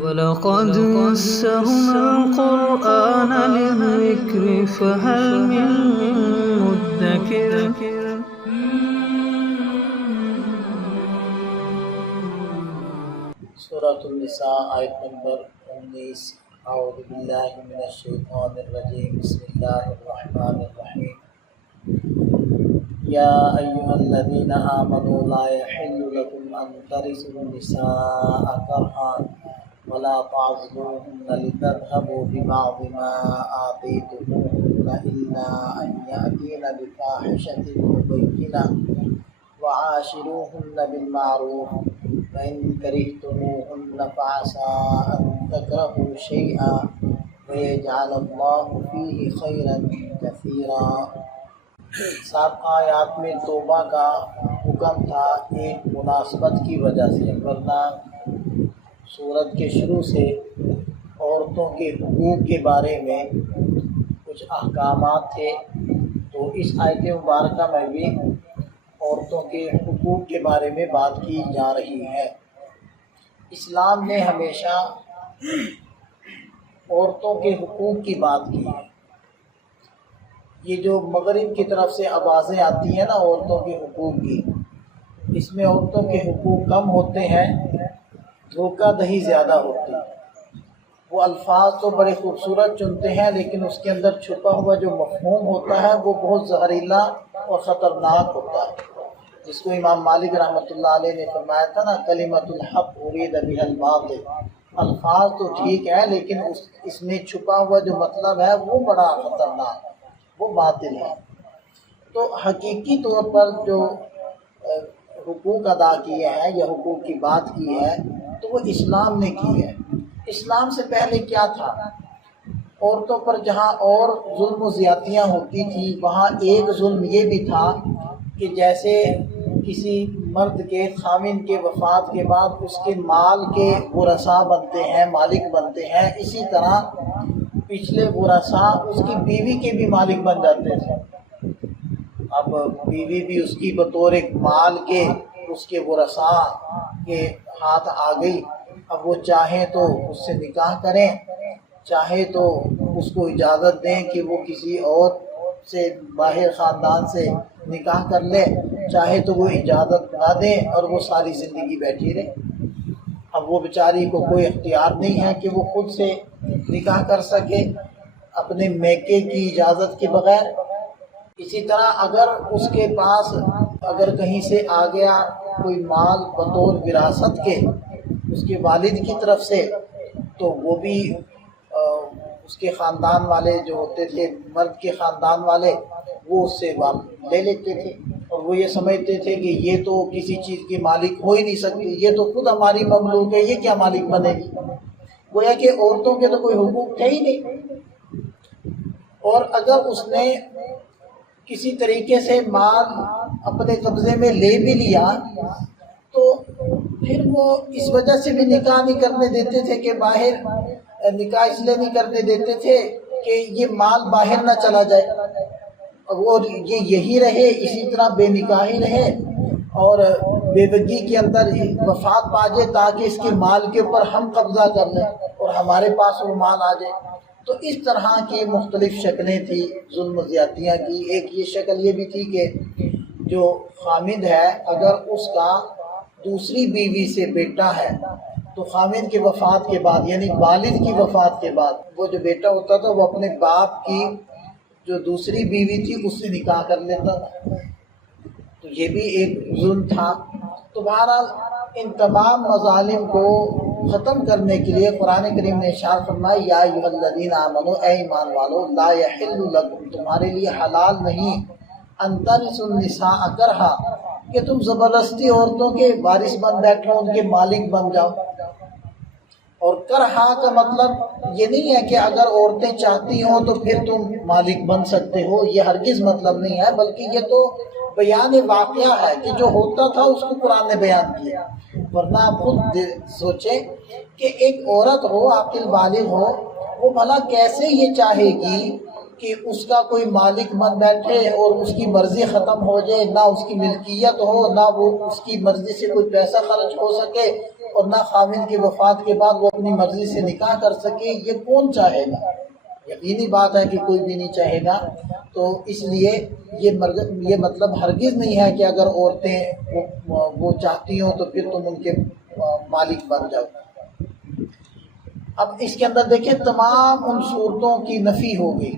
وَلَقَدْ يَسَّرْنَا الْقُرْآنَ لِلذِّكْرِ فَهَلْ مِن مُّدَّكِرٍ سورۃ النساء آیت نمبر 19۔ اعوذ باللہ من الشیطان الرجیم، بسم اللہ الرحمن الرحیم۔ یا ایھا الذین آمنوا لا یحل لکم ان ترثوا النساء کرہا ولا تعضلوهن لتذهبوا ببعض ما آتیتموهن الا ان یأتین بفاحشۃ مبینہ وعاشروهن بالمعروف فإن كرهتموهن فعسى أن تكرهوا شيئا ويجعل الله فيه خيرا كثيرا۔ سابقہ آیات میں توبہ کا حکم تھا ایک مناسبت کی وجہ سے، ورنہ سورت کے شروع سے عورتوں کے حقوق کے بارے میں کچھ احکامات تھے، تو اس آیت مبارکہ میں بھی عورتوں کے حقوق کے بارے میں بات کی جا رہی ہے۔ اسلام نے ہمیشہ عورتوں کے حقوق کی بات کی ہے۔ یہ جو مغرب کی طرف سے آوازیں آتی ہیں نا عورتوں کے حقوق کی، اس میں عورتوں کے حقوق کم ہوتے ہیں، دھوکہ دہی زیادہ ہوتی ہے۔ وہ الفاظ تو بڑے خوبصورت چنتے ہیں، لیکن اس کے اندر چھپا ہوا جو مفہوم ہوتا ہے وہ بہت زہریلا اور خطرناک ہوتا ہے، جس کو امام مالک رحمۃ اللہ علیہ نے فرمایا تھا نا، کلمۃ الحق ارید بها الباطل۔ الفاظ تو ٹھیک ہے، لیکن اس میں چھپا ہوا جو مطلب ہے وہ بڑا خطرناک، وہ باطل ہے۔ تو حقیقی طور پر جو حقوق ادا کیے ہیں یا حقوق کی بات کی ہے تو وہ اسلام نے کی ہے۔ اسلام سے پہلے کیا تھا؟ عورتوں پر جہاں اور ظلم و زیادتیاں ہوتی تھیں، وہاں ایک ظلم یہ بھی تھا کہ جیسے کسی مرد کے خاوند کے وفات کے بعد اس کے مال کے ورثاء بنتے ہیں، مالک بنتے ہیں، اسی طرح پچھلے ورثاء اس کی بیوی کے بھی مالک بن جاتے تھے۔ اب بیوی بھی اس کی بطور ایک مال کے اس کے ورثاء کے ہاتھ آ گئی۔ اب وہ چاہیں تو اس سے نکاح کریں، چاہے تو اس کو اجازت دیں کہ وہ کسی اور سے باہر خاندان سے نکاح کر لے، چاہے تو وہ اجازت نہ دیں اور وہ ساری زندگی بیٹھی رہے۔ اب وہ بیچاری کو کوئی اختیار نہیں ہے کہ وہ خود سے نکاح کر سکے اپنے میکے کی اجازت کے بغیر۔ اسی طرح اگر اس کے پاس اگر کہیں سے آ گیا کوئی مال بطور وراثت کے اس کے والد کی طرف سے، تو وہ بھی اس کے خاندان والے جو ہوتے تھے، مرد کے خاندان والے، وہ اس سے لے لیتے تھے، اور وہ یہ سمجھتے تھے کہ یہ تو کسی چیز کی مالک ہو ہی نہیں سکتی، یہ تو خود ہماری مملوک ہے، یہ کیا مالک بنے گی؟ گویا کہ عورتوں کے تو کوئی حقوق تھے ہی نہیں۔ اور اگر اس نے کسی طریقے سے مال اپنے قبضے میں لے بھی لیا تو پھر وہ اس وجہ سے بھی نکاح نہیں کرنے دیتے تھے کہ باہر نکاح اس لیے نہیں کرنے دیتے تھے کہ یہ مال باہر نہ چلا جائے، اور یہ یہی رہے، اسی طرح بے نکاحی رہے اور بے بگی کے اندر وفات پا جائے، تاکہ اس کے مال کے اوپر ہم قبضہ کر لیں اور ہمارے پاس وہ مال آ جائے۔ تو اس طرح کی مختلف شکلیں تھیں ظلم و زیادتیاں کی۔ ایک یہ شکل یہ بھی تھی کہ جو خامد ہے اگر اس کا دوسری بیوی سے بیٹا ہے تو خامد کے وفات کے بعد، یعنی والد کی وفات کے بعد، وہ جو بیٹا ہوتا تھا وہ اپنے باپ کی جو دوسری بیوی تھی اس سے نکاح کر لیتا تھا، تو یہ بھی ایک ظلم تھا۔ تو بہرحال ان تمام مظالم کو ختم کرنے کے لیے قرآن کریم نے ارشاد فرمایا، یا ایھا الذین آمنوا، اے ایمان والو، لا یحل لکم، تمہارے لیے حلال نہیں، ان ترثوا النساء کرہا، کہ تم زبردستی عورتوں کے وارث بن بیٹھو، ان کے مالک بن جاؤ۔ اور کرہا کا مطلب یہ نہیں ہے کہ اگر عورتیں چاہتی ہوں تو پھر تم مالک بن سکتے ہو، یہ ہرگز مطلب نہیں ہے، بلکہ یہ تو بیان واقعہ ہے کہ جو ہوتا تھا اس کو قرآن نے بیان کیا۔ ورنہ آپ خود سوچیں کہ ایک عورت ہو، عاقل بالغ ہو، وہ بھلا کیسے یہ چاہے گی کہ اس کا کوئی مالک بن بیٹھے اور اس کی مرضی ختم ہو جائے، نہ اس کی ملکیت ہو، نہ وہ اس کی مرضی سے کوئی پیسہ خرچ ہو سکے، اور نہ خاوند کی وفات کے بعد وہ اپنی مرضی سے نکاح کر سکے، یہ کون چاہے گا؟ یقینی بات ہے کہ کوئی بھی نہیں چاہے گا۔ تو اس لیے یہ مطلب ہرگز نہیں ہے کہ اگر عورتیں وہ چاہتی ہوں تو پھر تم ان کے مالک بن جاؤ۔ اب اس کے اندر دیکھیں تمام ان صورتوں کی نفی ہوگی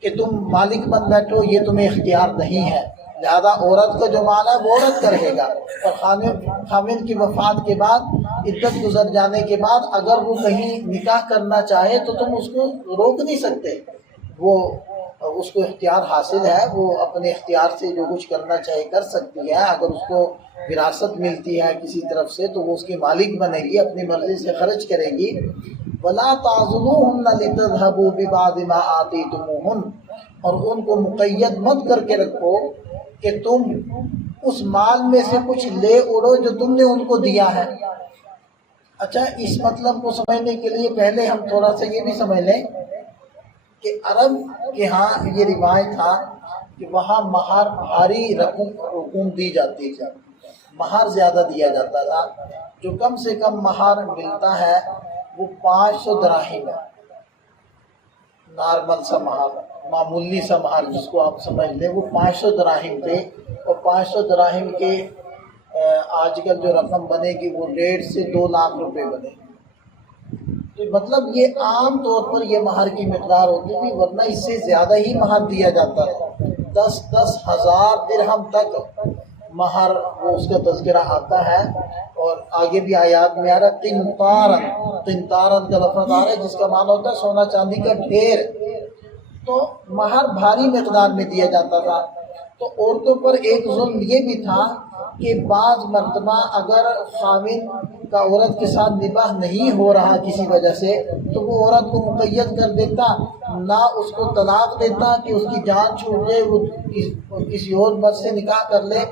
کہ تم مالک بن بیٹھو، یہ تمہیں اختیار نہیں ہے، لہذا عورت کا جو مال ہے وہ عورت کا رہے گا، اور خاوند کی وفات کے بعد عدت گزر جانے کے بعد اگر وہ کہیں نکاح کرنا چاہے تو تم اس کو روک نہیں سکتے، وہ اس کو اختیار حاصل ہے، وہ اپنے اختیار سے جو کچھ کرنا چاہے کر سکتی ہے۔ اگر اس کو وراثت ملتی ہے کسی طرف سے تو وہ اس کی مالک بنے گی، اپنی مرضی سے خرچ کرے گی۔ وَلَا تَعْضُلُوهُنَّ لِتَذْهَبُوا بِبَعْضِ مَا آتَيْتُمُوهُنَّ، اور ان کو مقید مت کر کے رکھو کہ تم اس مال میں سے کچھ لے اڑو جو تم نے ان کو دیا ہے۔ اچھا، اس مطلب کو سمجھنے کے لیے پہلے ہم تھوڑا سا یہ بھی سمجھ لیں کہ عرب کے ہاں یہ روایت تھا کہ وہاں مہر بھاری رقم دی جاتی تھی، مہر زیادہ دیا جاتا تھا۔ جو کم سے کم مہر ملتا ہے وہ 500 دراہم ہے، نارمل سا مہر، معمولی سا مہر جس کو آپ سمجھ لیں، وہ 500 دراہم تھے، اور 500 دراہم کے آج کل جو رقم بنے گی وہ 1.5 سے 2 لاکھ روپے بنے گی۔ تو مطلب یہ عام طور پر یہ مہر کی مقدار ہوتی تھی، ورنہ اس سے زیادہ ہی مہر دیا جاتا تھا، 10 ہزار درہم تک مہر وہ اس کا تذکرہ آتا ہے۔ اور آگے بھی آیات میں آ رہا ہے قنطارن کا لفظ آ رہا ہے جس کا معنی ہوتا ہے سونا چاندی کا ڈھیر۔ تو مہر بھاری مقدار میں دیا جاتا تھا۔ تو عورتوں پر ایک ظلم یہ بھی تھا کہ بعض مرتبہ اگر خاوند کا عورت کے ساتھ نباہ نہیں ہو رہا کسی وجہ سے تو وہ عورت کو مقید کر دیتا، نہ اس کو طلاق دیتا کہ اس کی جان چھوٹ جائے، وہ کسی اور مرد سے نکاح کر لے،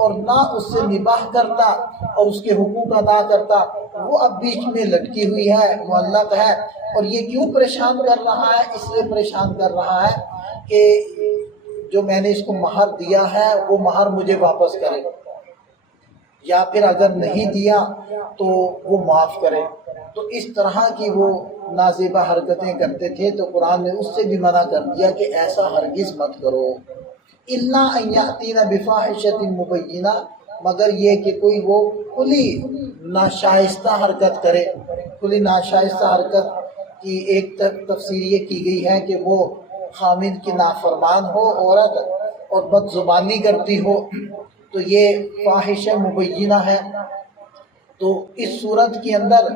اور نہ اس سے نباہ کرتا اور اس کے حقوق ادا کرتا۔ وہ اب بیچ میں لٹکی ہوئی ہے، معلق ہے، اور یہ کیوں پریشان کر رہا ہے؟ اس لیے پریشان کر رہا ہے کہ جو میں نے اس کو مہر دیا ہے وہ مہر مجھے واپس کرے، یا پھر اگر نہیں دیا تو وہ معاف کرے۔ تو اس طرح کی وہ نازیبہ حرکتیں کرتے تھے، تو قرآن نے اس سے بھی منع کر دیا کہ ایسا ہرگز مت کرو۔ الا ان یاتین بفاحشۃ مبینہ، مگر یہ کہ کوئی وہ کھلی ناشائستہ حرکت کرے۔ کھلی ناشائستہ حرکت کی ایک تفسیر یہ کی گئی ہے کہ وہ خاوند کی نافرمان ہو عورت اور بد زبانی کرتی ہو، تو یہ فاحشہ مبینہ ہے۔ تو اس صورت کے اندر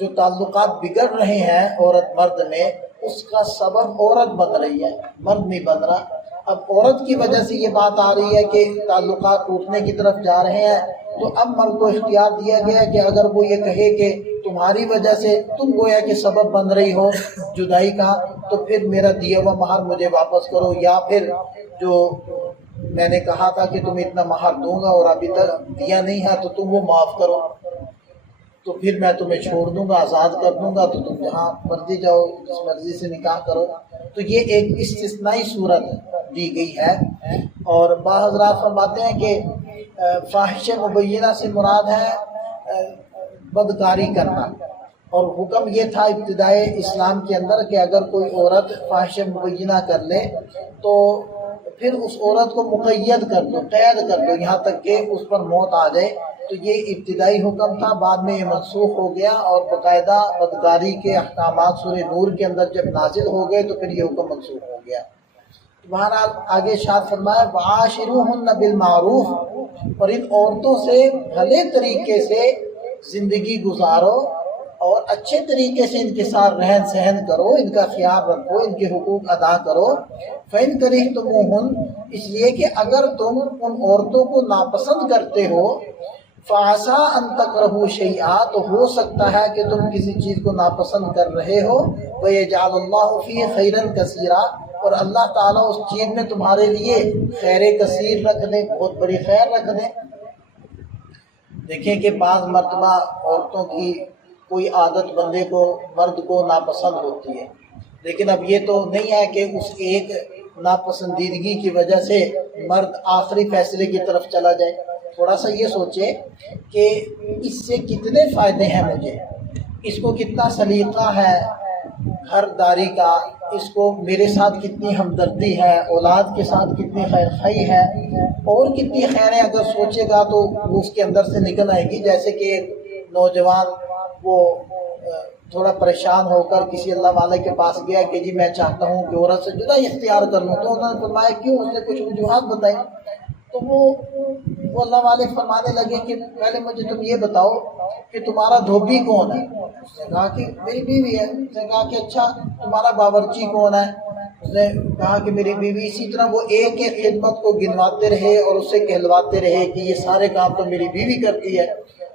جو تعلقات بگڑ رہے ہیں عورت مرد میں، اس کا سبب عورت بن رہی ہے، مرد نہیں بن رہا۔ اب عورت کی وجہ سے یہ بات آ رہی ہے کہ تعلقات ٹوٹنے کی طرف جا رہے ہیں، تو اب مرد کو اختیار دیا گیا ہے کہ اگر وہ یہ کہے کہ تمہاری وجہ سے تم گویا کہ سبب بن رہی ہو جدائی کا، تو پھر میرا دیا ہوا مہر مجھے واپس کرو، یا پھر جو میں نے کہا تھا کہ تمہیں اتنا مہر دوں گا اور ابھی تک دیا نہیں ہے تو تم وہ معاف کرو، تو پھر میں تمہیں چھوڑ دوں گا، آزاد کر دوں گا، تو تم جہاں مرضی جاؤ، جس مرضی سے نکاح کرو۔ تو یہ ایک استثنائی صورت دی گئی ہے۔ اور بعض حضرات فرماتے ہیں کہ فاحشہ مبینہ سے مراد ہے بدکاری کرنا، اور حکم یہ تھا ابتدائے اسلام کے اندر کہ اگر کوئی عورت فاحشہ مبینہ کر لے تو پھر اس عورت کو مقید کر دو، قید کر دو، یہاں تک کہ اس پر موت آ جائے۔ تو یہ ابتدائی حکم تھا، بعد میں یہ منسوخ ہو گیا، اور باقاعدہ بدکاری کے احکامات سورہ نور کے اندر جب نازل ہو گئے تو پھر یہ حکم منسوخ ہو گیا۔ بہرحال آگے ارشاد فرمایا وَعَاشِرُوهُنَّ بِالْمَعْرُوفِ، اور ان عورتوں سے بھلے طریقے سے زندگی گزارو اور اچھے طریقے سے ان کے ساتھ رہن سہن کرو، ان کا خیال رکھو، ان کے حقوق ادا کرو۔ فَإِن كَرِهْتُمُوهُنَّ، اس لیے کہ اگر تم ان عورتوں کو ناپسند کرتے ہو، فَعَسَىٰ أَن تَكْرَهُوا شَيْئًا، تو ہو سکتا ہے کہ تم کسی چیز کو ناپسند کر رہے ہو، وَيَجْعَلُ اللَّهُ فِيهِ خَيْرًا كَثِيرًا، اور اللہ تعالیٰ اس چیز میں تمہارے لیے خیر کثیر رکھ دیں، بہت بڑی خیر رکھ دیں۔ دیکھیں کہ بعض مرتبہ عورتوں کی کوئی عادت بندے کو، مرد کو ناپسند ہوتی ہے، لیکن اب یہ تو نہیں ہے کہ اس ایک ناپسندیدگی کی وجہ سے مرد آخری فیصلے کی طرف چلا جائے۔ تھوڑا سا یہ سوچے کہ اس سے کتنے فائدے ہیں مجھے، اس کو کتنا سلیقہ ہے گھر داری کا، اس کو میرے ساتھ کتنی ہمدردی ہے، اولاد کے ساتھ کتنی خیر خواہی ہے، اور کتنی خیریں اگر سوچے گا تو وہ اس کے اندر سے نکل آئے گی۔ جیسے کہ نوجوان وہ تھوڑا پریشان ہو کر کسی اللہ والے کے پاس گیا کہ جی میں چاہتا ہوں کہ عورت سے جدا اختیار کر لوں، تو انہوں نے فرمایا کیوں؟ اس نے کچھ وجوہات بتائی، تو وہ اللہ والے فرمانے لگے کہ پہلے مجھے تم یہ بتاؤ کہ تمہارا دھوبی کون ہے؟ اس نے کہا کہ میری بیوی ہے۔ اس نے کہا کہ اچھا تمہارا باورچی کون ہے؟ اس نے کہا کہ میری بیوی۔ اسی طرح وہ ایک ایک خدمت کو گنواتے رہے اور اسے کہلواتے رہے کہ یہ سارے کام تو میری بیوی کرتی ہے۔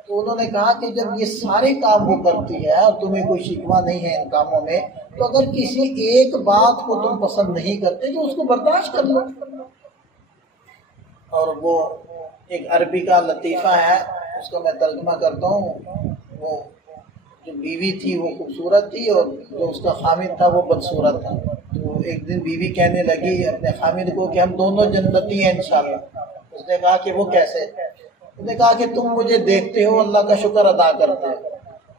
تو انہوں نے کہا کہ جب یہ سارے کام وہ کرتی ہے اور تمہیں کوئی شکوہ نہیں ہے ان کاموں میں، تو اگر کسی ایک بات کو تم پسند نہیں کرتے تو اس کو برداشت کر لو۔ اور وہ ایک عربی کا لطیفہ ہے، اس کو میں ترجمہ کرتا ہوں۔ وہ جو بیوی تھی وہ خوبصورت تھی اور جو اس کا خامد تھا وہ بدصورت تھا۔ تو ایک دن بیوی کہنے لگی اپنے خامد کو کہ ہم دونوں جنتی ہیں انشاءاللہ۔ اس نے کہا کہ وہ کیسے؟ اس نے کہا کہ تم مجھے دیکھتے ہو، اللہ کا شکر ادا کرتے ہو،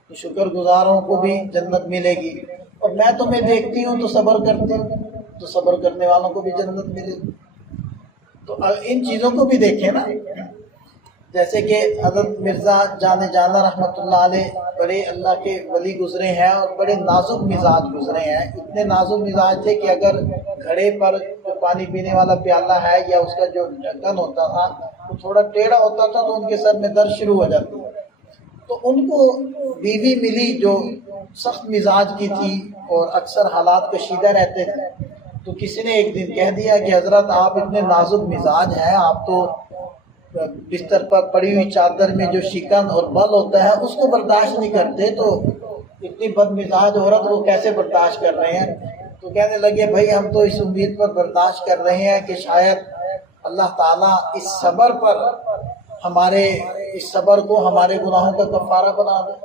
تو شکر گزاروں کو بھی جنت ملے گی، اور میں تمہیں دیکھتی ہوں تو صبر کرتی ہوں، تو صبر کرنے والوں کو بھی جنت ملے گی۔ تو ان چیزوں کو بھی دیکھیں نا، جیسے کہ حضرت مرزا جان جانا رحمۃ اللہ علیہ بڑے اللہ کے ولی گزرے ہیں اور بڑے نازک مزاج گزرے ہیں۔ اتنے نازک مزاج تھے کہ اگر گھڑے پر جو پانی پینے والا پیالہ ہے یا اس کا جو ڈھکن ہوتا تھا وہ تھوڑا ٹیڑھا ہوتا تھا تو ان کے سر میں درد شروع ہو جاتی۔ تو ان کو بیوی ملی جو سخت مزاج کی تھی اور اکثر حالات کشیدہ رہتے تھے۔ تو کسی نے ایک دن کہہ دیا کہ حضرت آپ اتنے نازک مزاج ہیں، آپ تو بستر پر پڑی ہوئی چادر میں جو شکن اور بل ہوتا ہے اس کو برداشت نہیں کرتے، تو اتنی بد مزاج عورت وہ کیسے برداشت کر رہے ہیں؟ تو کہنے لگے بھائی ہم تو اس امید پر برداشت کر رہے ہیں کہ شاید اللہ تعالیٰ اس صبر پر اس صبر کو ہمارے گناہوں کا کفارہ بنا دے۔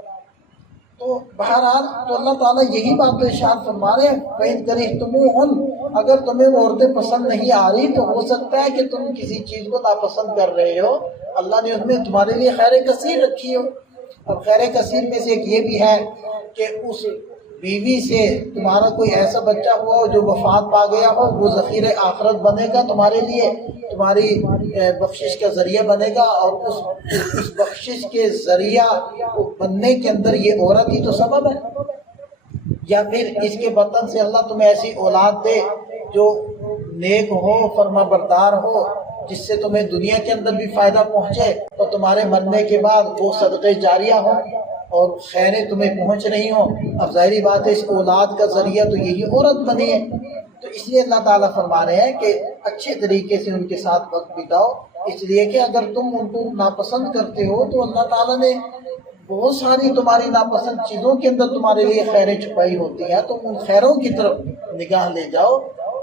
تو بہرحال تو اللہ تعالیٰ یہی بات تو ارشاد فرما رہے ہیں فَإِن كَرِهْتُمُوهُنَّ، اگر تمہیں وہ عورتیں پسند نہیں آ رہی تو ہو سکتا ہے کہ تم کسی چیز کو ناپسند کر رہے ہو، اللہ نے اس میں تمہارے لیے خیر کثیر رکھی ہو۔ اب خیر کثیر میں سے ایک یہ بھی ہے کہ اس بیوی سے تمہارا کوئی ایسا بچہ ہوا ہو جو وفات پا گیا ہو، وہ ذخیرہ آخرت بنے گا تمہارے لیے، تمہاری بخشش کا ذریعہ بنے گا، اور اس بخشش کے ذریعہ بننے کے اندر یہ عورت ہی تو سبب ہے۔ یا پھر اس کے بطن سے اللہ تمہیں ایسی اولاد دے جو نیک ہو، فرما بردار ہو، جس سے تمہیں دنیا کے اندر بھی فائدہ پہنچے اور تمہارے مرنے کے بعد وہ صدقے جاریہ ہو اور خیریں تمہیں پہنچ رہی ہوں۔ اب ظاہری بات ہے اس اولاد کا ذریعہ تو یہی عورت بنی ہے۔ تو اس لیے اللہ تعالیٰ فرما رہے ہیں کہ اچھے طریقے سے ان کے ساتھ وقت بتاؤ، اس لیے کہ اگر تم ان کو ناپسند کرتے ہو تو اللہ تعالیٰ نے بہت ساری تمہاری ناپسند چیزوں کے اندر تمہارے لیے خیریں چھپائی ہوتی ہیں۔ تم ان خیروں کی طرف نگاہ لے جاؤ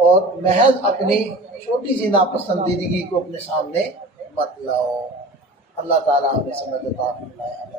اور محض اپنی چھوٹی سی ناپسندیدگی کو اپنے سامنے مت لاؤ۔ اللہ تعالیٰ ہمیں سمجھ عطا فرمائے۔